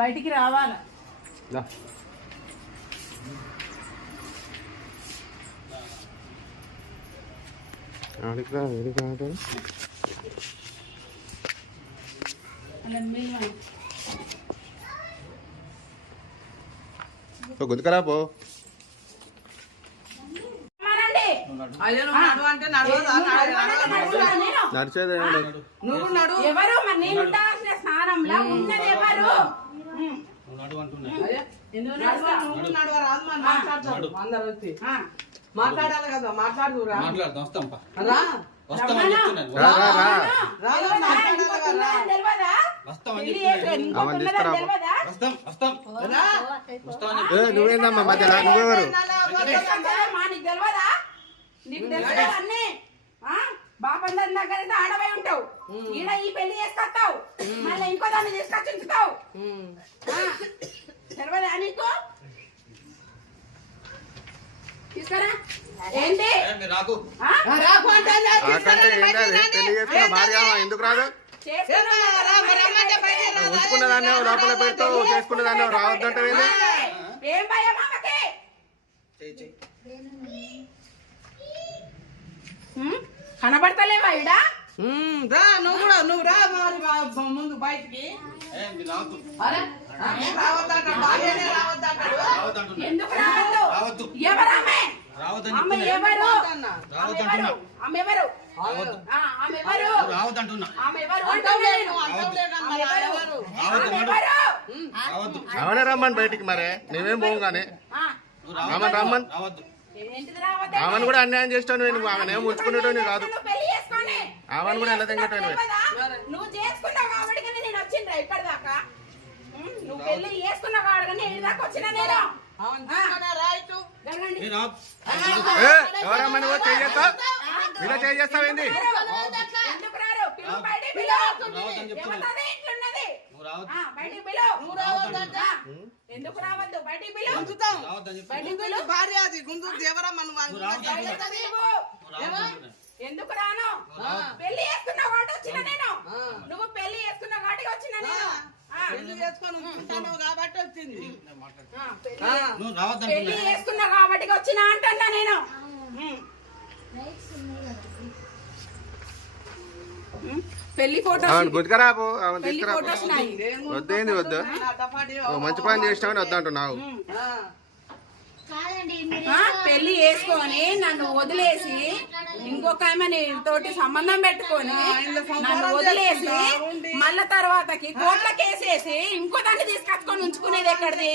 బయటికి రావాలా గుద్దుకరా పో. నడిచేది ఎవరు నేను స్థానంలో ఉన్నది ఎవరు? మాట్లాడాలి కదా, మాట్లాడురా. నువ్వేందమ్మా మధ్యలో? నువ్వెవరు? బాబందరి దగ్గర అయితే ఆడవై ఉంటావు, ఈడ ఈ పెళ్లి చేసుకొస్తావు, మళ్ళీ ఇంకో దాన్ని తీసుకొచ్చి ఉంచుతావు. తెలియదా నీకు? తీసుకురా. ఏంటి ఎందుకు రాదు? ఉంచుకున్నదాన్ని లోపల పెడతావు, చేసుకున్నదాన్ని రావద్దంటే ఏం భయం ఆమెకి? కనబడతలేవా ఈడ? రా నువ్వు కూడా, నువ్వు రా మరి ముందు బయటికి. ఎందుకు రావద్దు? ఎవరామె? ఆమె ఎవరు? ఆమె ఎవరు? ఆమెనే రమ్మని బయటికి. మరే మేమేం పోవు కానీ ఆమెను రమ్మని. ఆమెను కూడా అన్యాయం చేస్తాను నువ్వు. ఆమెను ఏం ఉంచుకునేటోని కాదు, ఆమెను కూడా ఎలా తెంగటోని. నువ్వు చేసుకున్నావు కాబట్టి నేను వచ్చిండ్రా ఇక్కడ దాకా. నువ్వు పెళ్లి చేసుకున్నావు కాబట్టి నేను దాకా వచ్చిన. నేను ఎవరమ్మా నువ్వు? చేస్తా ఇలా చేస్తావేంది? ఎందుకు రావద్దు? బయటికి భార్య అది గుంజు దేవరమ్మ. ఎందుకు రాను? పెళ్లి చేసుకున్న వాటి వచ్చిన నేను. నువ్వు పెళ్లి చేసుకున్న వాటికి వచ్చిన నేను. పెళ్లి చేసుకుని ఉంచుకుంటాను కాబట్టి వచ్చింది. పెళ్లి చేసుకున్నా కాబట్టి వచ్చిన అంటా నేను. పెళ్లి ఫోటోస్ వద్దేంది? వద్దు, మంచి పని చేసినావని వద్దంటున్నావు. పెళ్లి చేసుకొని నన్ను వదిలేసి ఇంకొక ఆమె తోటి సంబంధం పెట్టుకొని నన్ను వదిలేసి మళ్ళా తర్వాతకి కోట్ల కేసేసి ఇంకో దాన్ని తీసుకొచ్చుకొని ఉంచుకునేది ఎక్కడిది?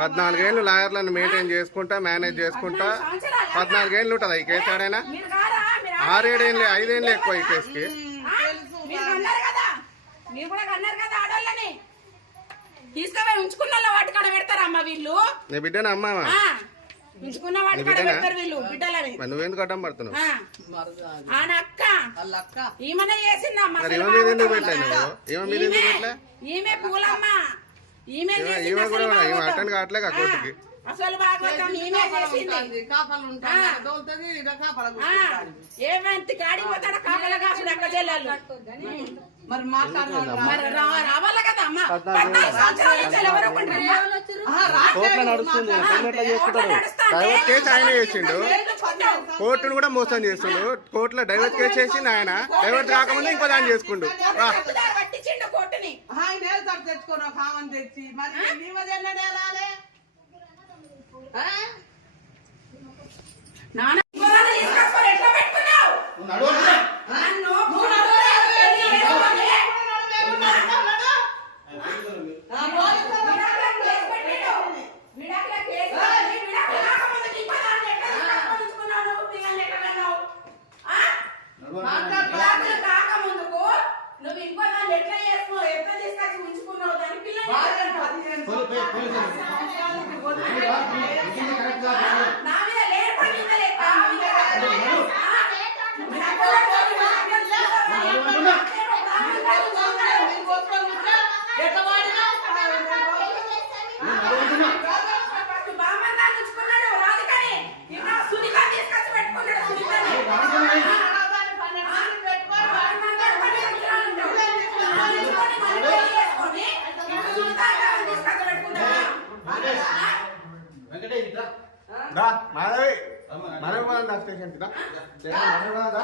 14 ఏళ్ళు లాయర్లను మెయింటైన్ చేసుకుంటా, మేనేజ్ చేసుకుంటా 14 ఏళ్ళు ఉంటది ఈ కేసు. ఆడైనా 6-7 ఏళ్ళు, 5 ఏళ్ళు ఎక్కువ ఈ కేసుకి. మీరు కూడా అన్నారు కదా ఆడోళ్ళని తీసుకుపోయి ఉంచుకున్న వాటి కాడ పెడతారా అమ్మ వీళ్ళు? నీ బిడ్డనా అమ్మ? ఉంచుకున్న వాటి కాడ పెడతారు వీళ్ళు బిడ్డలని. నువ్వెందుకు అడ్డం పడుతున్నావు? అక్క ఈమెనే చేసిందమ్మా. ఈమె పూలమ్మ, ఈమె అటెండ్ కావట్లే కోర్టుకి. అసలు భాగవతం ఈమె చేసింది. ఏమంతి కాడికి పోతాడా కాపల కాసుడు అక్క చెల్లెలు. మరి మాట్లాడాలి రావాలి కదా అమ్మ. కోర్టులో నడుస్తుంది, డైవర్స్ కేసు ఆయన చేసిండు, కోర్టును కూడా మోసం చేస్తుండు. కోర్టులో డైవర్స్ కేసు చేసిండు ఆయన. డైవర్స్ కాకముందు ఇంకో దాన్ని చేసుకుండు. కోర్టుని తెచ్చుకోను కామని తెచ్చి మరి కాకముందుకు నువ్వు ఇంకో దాన్ని ఎట్లా చేసుకున్నావు, ఎట్లా తీసుకొచ్చి ఉంచుకున్నావు దాని పిల్లలు నా మీద లేరు పడిందా లేక బామన్నా ఉంచుకున్నాడు రాధికని. ఇప్పుడు సునీత తీసుకొచ్చి పెట్టుకున్నాడు. సునీతని దా మాధవి మనం స్టేషన్కి దా. మాధవి దా.